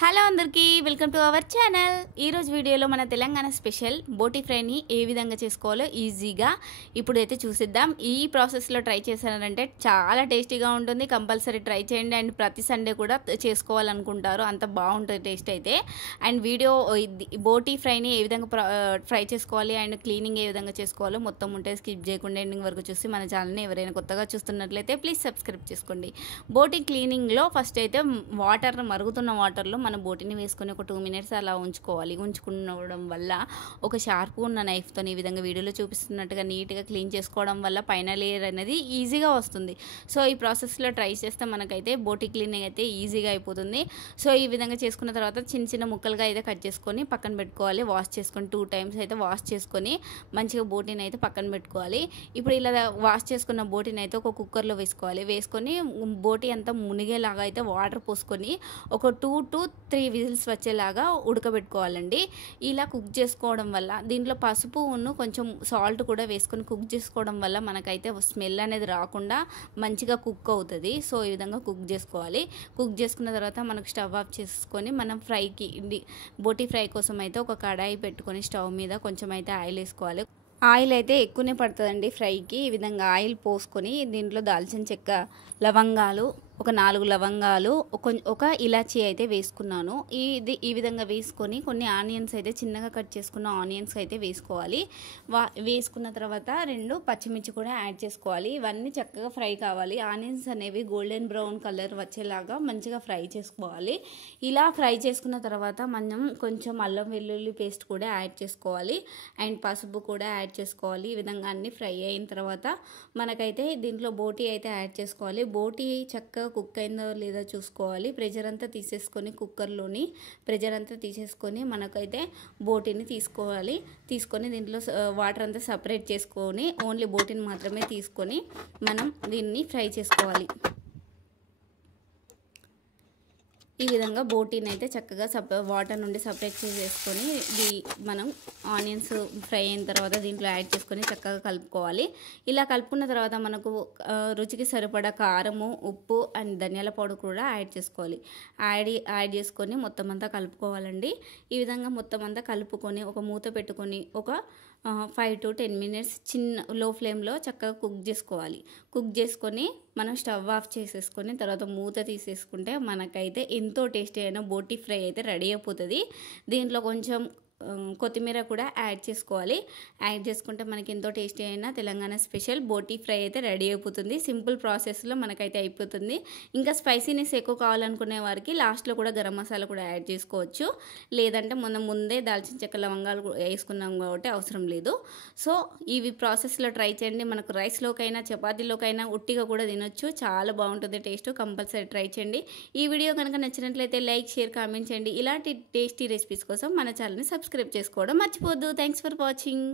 Hello అందరికీ welcome to our channel. ఈరోజు వీడియోలో మన తెలంగాణ స్పెషల్ బోటి ఫ్రైని ఏ విధంగా చేసుకోవాలో ఈజీగా ఇప్పుడైతే చూసిద్దాం. ఈ ప్రాసెస్లో ట్రై చేశారంటే చాలా టేస్టీగా ఉంటుంది. కంపల్సరీ ట్రై చేయండి. అండ్ ప్రతి సండే కూడా చేసుకోవాలనుకుంటారు, అంత బాగుంటుంది టేస్ట్ అయితే. అండ్ వీడియో బోటి ఫ్రైని ఏ విధంగా ఫ్రై చేసుకోవాలి అండ్ క్లీనింగ్ ఏ విధంగా చేసుకోవాలో మొత్తం ఉంటే స్కిప్ చేయకుండా ఎండింగ్ వరకు చూసి మన ఛానల్ని ఎవరైనా కొత్తగా చూస్తున్నట్లయితే ప్లీజ్ సబ్స్క్రైబ్ చేసుకోండి. బోటి క్లీనింగ్లో ఫస్ట్ అయితే మరుగుతున్న వాటర్లో మన బోటిని వేసుకొని ఒక 2 minutes అలా ఉంచుకోవాలి. ఉంచుకోవడం వల్ల ఒక షార్ప్ ఉన్న నైఫ్తో ఈ విధంగా వీడియోలో చూపిస్తున్నట్టుగా నీట్గా క్లీన్ చేసుకోవడం వల్ల పైన లేయర్ అనేది ఈజీగా వస్తుంది. సో ఈ ప్రాసెస్లో ట్రై చేస్తే మనకైతే బోటి క్లీనింగ్ అయితే ఈజీగా అయిపోతుంది. సో ఈ విధంగా చేసుకున్న తర్వాత చిన్న చిన్న ముక్కలుగా అయితే కట్ చేసుకొని పక్కన పెట్టుకోవాలి. వాష్ చేసుకొని 2 times అయితే వాష్ చేసుకొని మంచిగా బోటిని అయితే పక్కన పెట్టుకోవాలి. ఇప్పుడు ఇలా వాష్ చేసుకున్న బోటిని అయితే ఒక కుక్కర్లో వేసుకొని బోటి అంతా మునిగేలాగా అయితే వాటర్ పోసుకొని ఒక 2 to 3 విజిల్స్ వచ్చేలాగా ఉడకబెట్టుకోవాలండి. ఇలా కుక్ చేసుకోవడం వల్ల దీంట్లో పసుపు కొంచెం సాల్ట్ కూడా వేసుకొని కుక్ చేసుకోవడం వల్ల మనకైతే స్మెల్ అనేది రాకుండా మంచిగా కుక్ అవుతుంది. సో ఈ విధంగా కుక్ చేసుకోవాలి. కుక్ చేసుకున్న తర్వాత మనకు స్టవ్ ఆఫ్ చేసుకొని మనం బోటి ఫ్రై కోసం అయితే ఒక కడాయి పెట్టుకొని స్టవ్ మీద కొంచెం అయితే ఆయిల్ వేసుకోవాలి. ఆయిల్ అయితే ఎక్కువనే పడుతుందండి ఫ్రైకి. ఈ విధంగా ఆయిల్ పోసుకొని దీంట్లో దాల్చిన చెక్క, లవంగాలు, ఒక 4 లవంగాలు, ఒక ఇలాచీ అయితే వేసుకున్నాను. ఈ విధంగా వేసుకొని కొన్ని ఆనియన్స్ అయితే చిన్నగా కట్ చేసుకున్న ఆనియన్స్ అయితే వేసుకోవాలి. వేసుకున్న తర్వాత 2 పచ్చిమిర్చి కూడా యాడ్ చేసుకోవాలి. ఇవన్నీ చక్కగా ఫ్రై కావాలి. ఆనియన్స్ అనేవి గోల్డెన్ బ్రౌన్ కలర్ వచ్చేలాగా మంచిగా ఫ్రై చేసుకోవాలి. ఇలా ఫ్రై చేసుకున్న తర్వాత మనం కొంచెం అల్లం వెల్లుల్లి పేస్ట్ కూడా యాడ్ చేసుకోవాలి. అండ్ పసుపు కూడా యాడ్ చేసుకోవాలి. ఈ విధంగా అన్ని ఫ్రై అయిన తర్వాత మనకైతే దీంట్లో బోటి అయితే యాడ్ చేసుకోవాలి. బోటి చక్కగా కుక్ అయిందో లేదా చూసుకోవాలి. ప్రెషర్ అంతా తీసేసుకొని కుక్కర్లోని ప్రెషర్ అంతా తీసేసుకొని మనకైతే బోటిని తీసుకొని దీంట్లో వాటర్ అంతా సపరేట్ చేసుకొని ఓన్లీ బోటిని మాత్రమే తీసుకొని మనం దీన్ని ఫ్రై చేసుకోవాలి. ఈ విధంగా బోటీని అయితే చక్కగా వాటర్ నుండి సపరేట్ చేసేసుకొని మనం ఆనియన్స్ ఫ్రై అయిన తర్వాత దీంట్లో యాడ్ చేసుకొని చక్కగా కలుపుకోవాలి. ఇలా కలుపుకున్న తర్వాత మనకు రుచికి సరిపడా కారము, ఉప్పు అండ్ ధనియాల పౌడర్ కూడా యాడ్ చేసుకోవాలి. యాడ్ చేసుకొని మొత్తం అంతా కలుపుకోవాలండి. ఈ విధంగా మొత్తం అంతా కలుపుకొని ఒక మూత పెట్టుకొని ఒక 5 to 10 minutes చిన్న లో ఫ్లేమ్లో చక్కగా కుక్ చేసుకోవాలి. కుక్ చేసుకొని మనం స్టవ్ ఆఫ్ చేసేసుకొని తర్వాత మూత తీసేసుకుంటే మనకైతే ఎంతో టేస్టీ అయిన బోటి ఫ్రై అయితే రెడీ అయిపోతుంది. దీంట్లో కొంచెం కొత్తిమీర కూడా యాడ్ చేసుకోవాలి. యాడ్ చేసుకుంటే మనకి ఎంతో టేస్టీ అయిన తెలంగాణ స్పెషల్ బోటి ఫ్రై అయితే రెడీ అయిపోతుంది. సింపుల్ ప్రాసెస్లో మనకైతే అయిపోతుంది. ఇంకా స్పైసీనెస్ ఎక్కువ కావాలనుకునే వారికి లాస్ట్లో కూడా గరం మసాలా కూడా యాడ్ చేసుకోవచ్చు. లేదంటే మనం ముందే దాల్చిన చెక్క, లవంగాలు వేసుకున్నాం కాబట్టి అవసరం లేదు. సో ఇవి ప్రాసెస్లో ట్రై చేయండి. మనకు రైస్లోకైనా చపాతీలోకైనా ఉట్టిగా కూడా తినొచ్చు. చాలా బాగుంటుంది టేస్ట్. కంపల్సరీ ట్రై చేయండి. ఈ వీడియో కనుక నచ్చినట్లయితే లైక్, షేర్, కామెంట్ చేయండి. ఇలాంటి టేస్టీ రెసిపీస్ కోసం మన ఛానల్ని సబ్స్క్రైబ్ చేసుకోవడం మర్చిపోవద్దు. Thanks for watching.